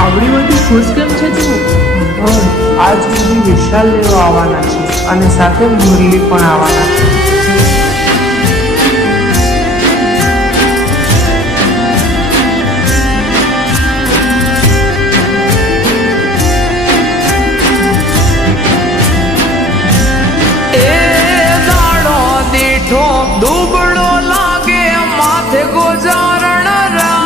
આવડી બધી ખુશ કેમ છે તું? આજ સુધી વિશાલ લેવા આવવાના છે અને સાથે મુરલી પણ આવવાના છે. દુબળો લાગે માથે ગોજારણ રાત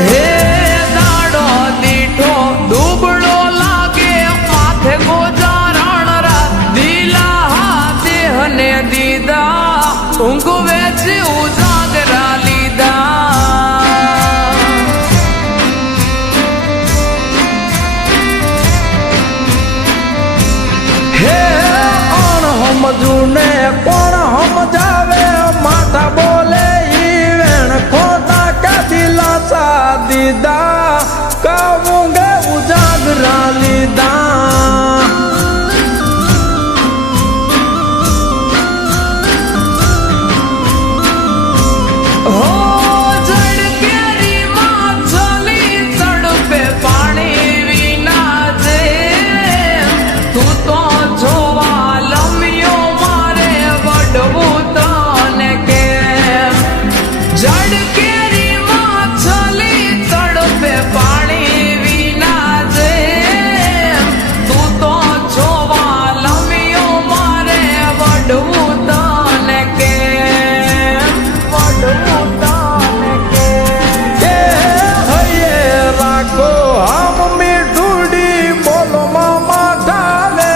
હે દાડો દીઠો દુબળો લાગે માથે ગોજારણ રાત દિલા દેહને દીદા ઊંઘ વેચી ઉજાગરા લીધા સમજુને કોણ સમજાવે માથા બોલે ઈ વેણ ખોટા ક્યાંથી લાસા દીધા કહું ગે ઉજાગરા લીધા હો જડ કેરી માછલી તડપે પાણી વિના જે તું તો જોવા જડ કેરી માછલી તડપે પાણી વિના જે તું તો જોવા લમ્યો મારે વડવું તને કેમ વડવું તને કે હૈયે રાખો આમ મીઠુડી બોલો મામા ઢાલે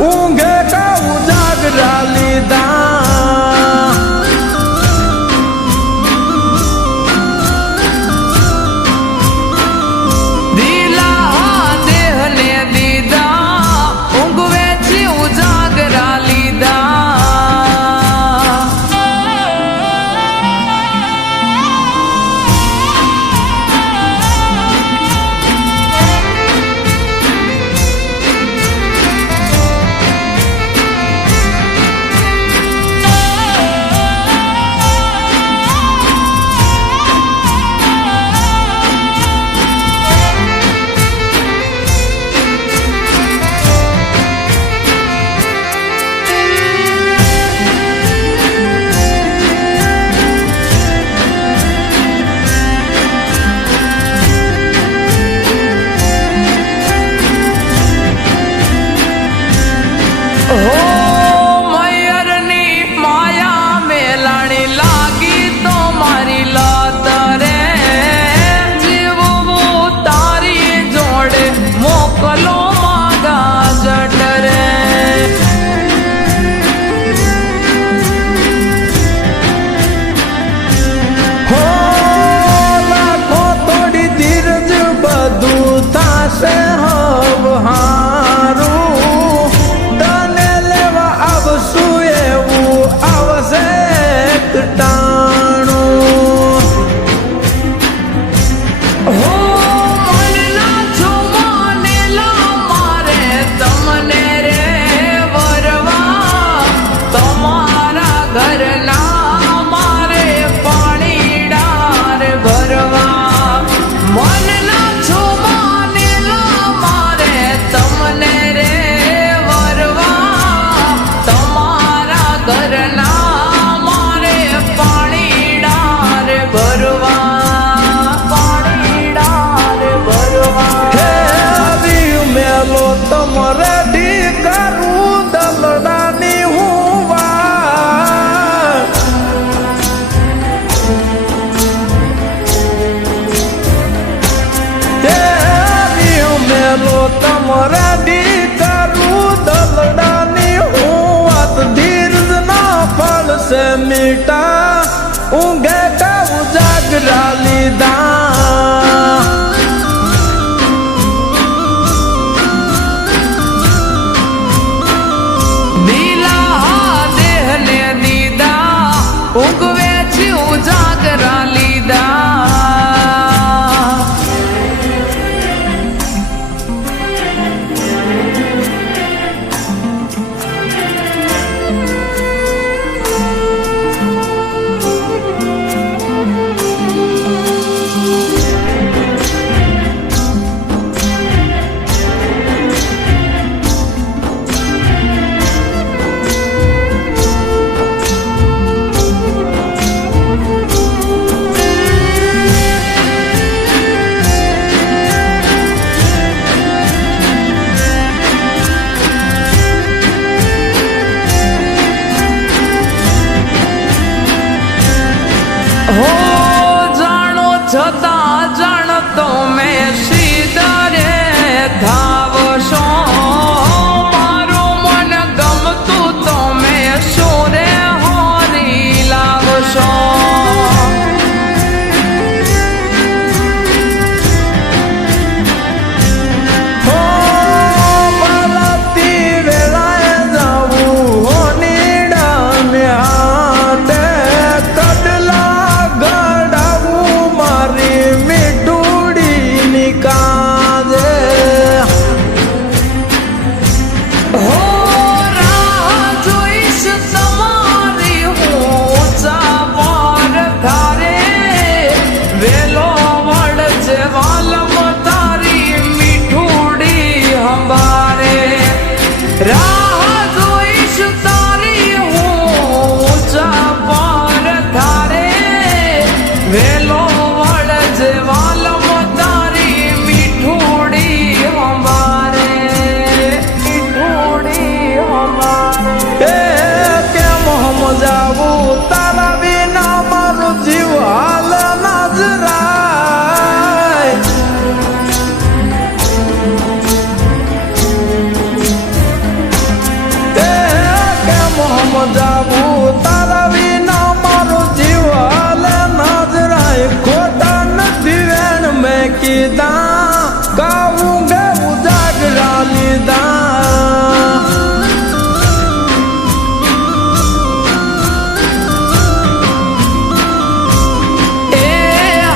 ઊંઘે કા ઉજાગરા લીધા દિલા દેહને દીધા ઊંઘ વેચી ઉજાગરા લીધા से मीठा ऊँघे का उजागरा लीधा दिला હો જાણો છતાં જાણતો મેં સીધરે ધાવશો મારું મન ગમતું તો મેં સોરે હોરી લાવશો હો બાલાતી વેળાએ જાવું હો નીડાને હાથે કડલા ગડાવું મારી મીઠુડીની કાજે હો રાહ જોઈશ તમારી હું ચાપર ધારે વેલો વળજે વાલમ તારી મીઠુડી હંભારે રાહ જોઈશ તારી હું ચાપર ધારે વેલો વળજે વાલમ તારી મીઠુડી હંભારે મીઠુડી હંભારે એ કેમ સમજાવું તારા વિના મારો જીવ હાલ ના જરાય એ કેમ સમજાવું તારા વિના મારો જીવ હાલ ના જરાય ખોટા નથી વેણ મેં કીધા ગાવું ગાવું જાગરા લીધા એ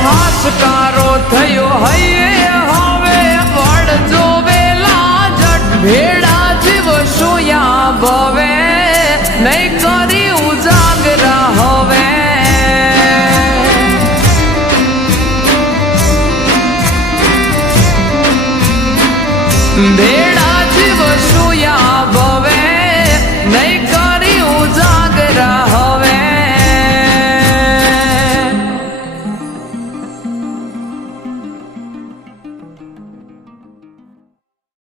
હાશકારો થયો હૈયે હવે વળજો વેલા જટ ભેડા જીવ સોયા ભવે નહીં કરી